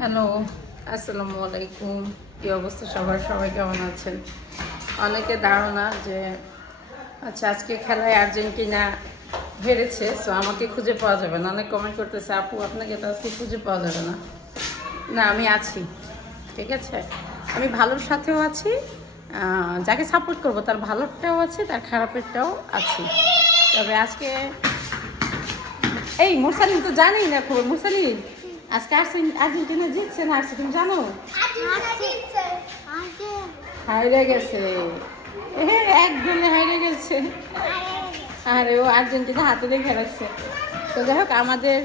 Hello, আসসালামু আলাইকুম। কী অবস্থা সবার? সবাই কেমন আছেন? অনেকে ধারণা যে আচ্ছা আজকে খেলায় আর্জেন্টিনা হেরেছে, সো আমাকে খুঁজে পাওয়া যাবে না। অনেক কমেন্ট করতেছে, আপু আপনাকে তো আজকে খুঁজে পাওয়া যাবে না। না, আমি আছি, ঠিক আছে? আমি ভালোর সাথেও আছি, যাকে সাপোর্ট করবো তার ভালোরটাও আছে, তার খারাপেরটাও আছি। তবে আজকে এই মুরসালিন তো জানেই না খবর। মুরসালিন, আজকে আর্জেন্টিনা জিতছে না হারছে তুমি জানো? হাইরে গেছে, এক গোলে হাইরে গেছে। আরে ও আর্জেন্টিনা হাতে দিয়ে খেলাচ্ছে। তো যাই হোক, আমাদের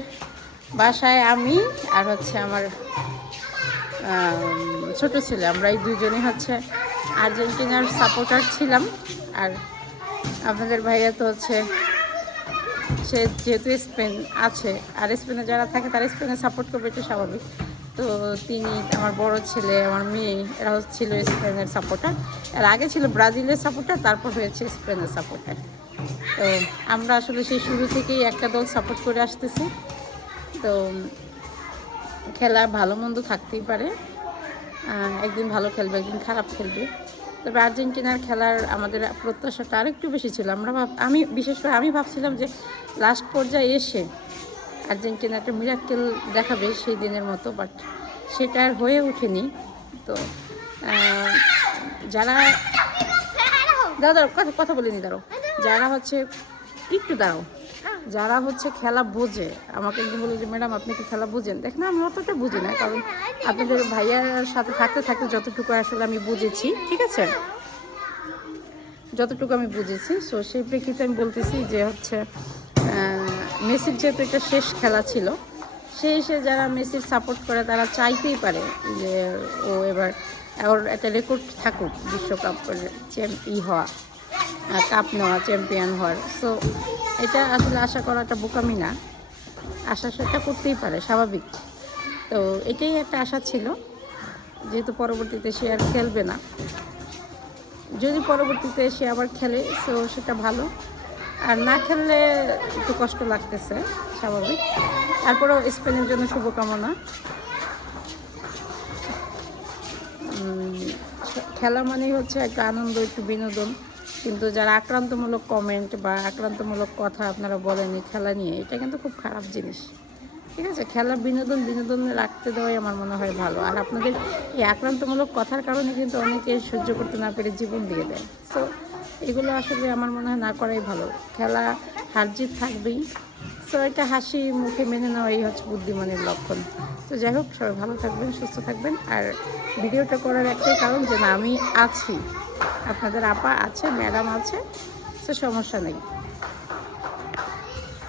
বাসায় আমি আর হচ্ছে আমার ছোট ছেলে, আমরা এই দুজনেই হচ্ছে আর্জেন্টিনার সাপোর্টার ছিলাম। আর আপনাদের ভাইয়া তো হচ্ছে সে যেহেতু স্পেন আছে, আর স্পেনে যারা থাকে তারা স্পেনে সাপোর্ট করবে, এটা স্বাভাবিক। তো তিনি, আমার বড় ছেলে, আমার মেয়ে, এরা ছিল স্পেনের সাপোর্টার। এর আগে ছিল ব্রাজিলের সাপোর্টার, তারপর হয়েছে স্পেনের সাপোর্টার। তো আমরা আসলে সেই শুরু থেকেই একটা দল সাপোর্ট করে আসতেছি। তো খেলা ভালো মন্দ থাকতেই পারে, একদিন ভালো খেলবে, একদিন খারাপ খেলবে। তবে আর্জেন্টিনার খেলার আমাদের প্রত্যাশাটা আরেকটু বেশি ছিল। আমি বিশেষ করে আমি ভাবছিলাম যে লাস্ট পর্যায়ে এসে আর্জেন্টিনা একটা মিরাক্কেল দেখাবে সেই দিনের মতো, বাট সেটা আর হয়ে ওঠেনি। তো যারা দাঁড়াও কথা বলিনি, দাঁড়াও, যারা হচ্ছে একটু দাঁড়াও, যারা হচ্ছে খেলা বোঝে, আমাকে একদিন বলি যে ম্যাডাম আপনি কি খেলা বুঝেন? দেখ না, আমি অতটা বুঝি না, কারণ আপনাদের ভাইয়ার সাথে থাকতে থাকতে যতটুকু আসলে আমি বুঝেছি, ঠিক আছে, যতটুকু আমি বুঝেছি। সো সেই প্রেক্ষিতে আমি বলতেছি যে হচ্ছে মেসির যেহেতু এটা শেষ খেলা ছিল, সে যারা মেসির সাপোর্ট করে তারা চাইতেই পারে যে ও এবার ওর একটা রেকর্ড থাকুক বিশ্বকাপের হওয়া, কাপ নেওয়া, চ্যাম্পিয়ন হওয়ার। সো এটা আসলে আশা করাটা বোকামি না, আশা সেটা করতেই পারে, স্বাভাবিক। তো এটাই একটা আশা ছিল, যেহেতু পরবর্তীতে সে আর খেলবে না। যদি পরবর্তীতে সে আবার খেলে তো সেটা ভালো, আর না খেললে একটু কষ্ট লাগতেছে, স্বাভাবিক। তারপরেও স্পেনের জন্য শুভকামনা। খেলা মানেই হচ্ছে একটা আনন্দ, একটু বিনোদন। কিন্তু যারা আক্রান্তমূলক কমেন্ট বা আক্রান্তমূলক কথা আপনারা বলেন এই খেলা নিয়ে, এটা কিন্তু খুব খারাপ জিনিস, ঠিক আছে? খেলা বিনোদনে রাখতে দেওয়াই আমার মনে হয় ভালো। আর আপনাদের এই আক্রান্তমূলক কথার কারণে কিন্তু অনেকে সহ্য করতে না পেরে জীবন দিয়ে দেয়। সো এগুলো আসলে আমার মনে হয় না করাই ভালো। খেলা হার জিত থাকবেই, সো এটা হাসি মুখে মেনে নেওয়াই হচ্ছে বুদ্ধিমানের লক্ষণ। তো যাই হোক, সবাই ভালো থাকবেন, সুস্থ থাকবেন। আর ভিডিওটা করার একটাই কারণ যে না, আমি আছি, আপনাদের আপা আছে, ম্যাডাম আছে, সে সমস্যা নেই।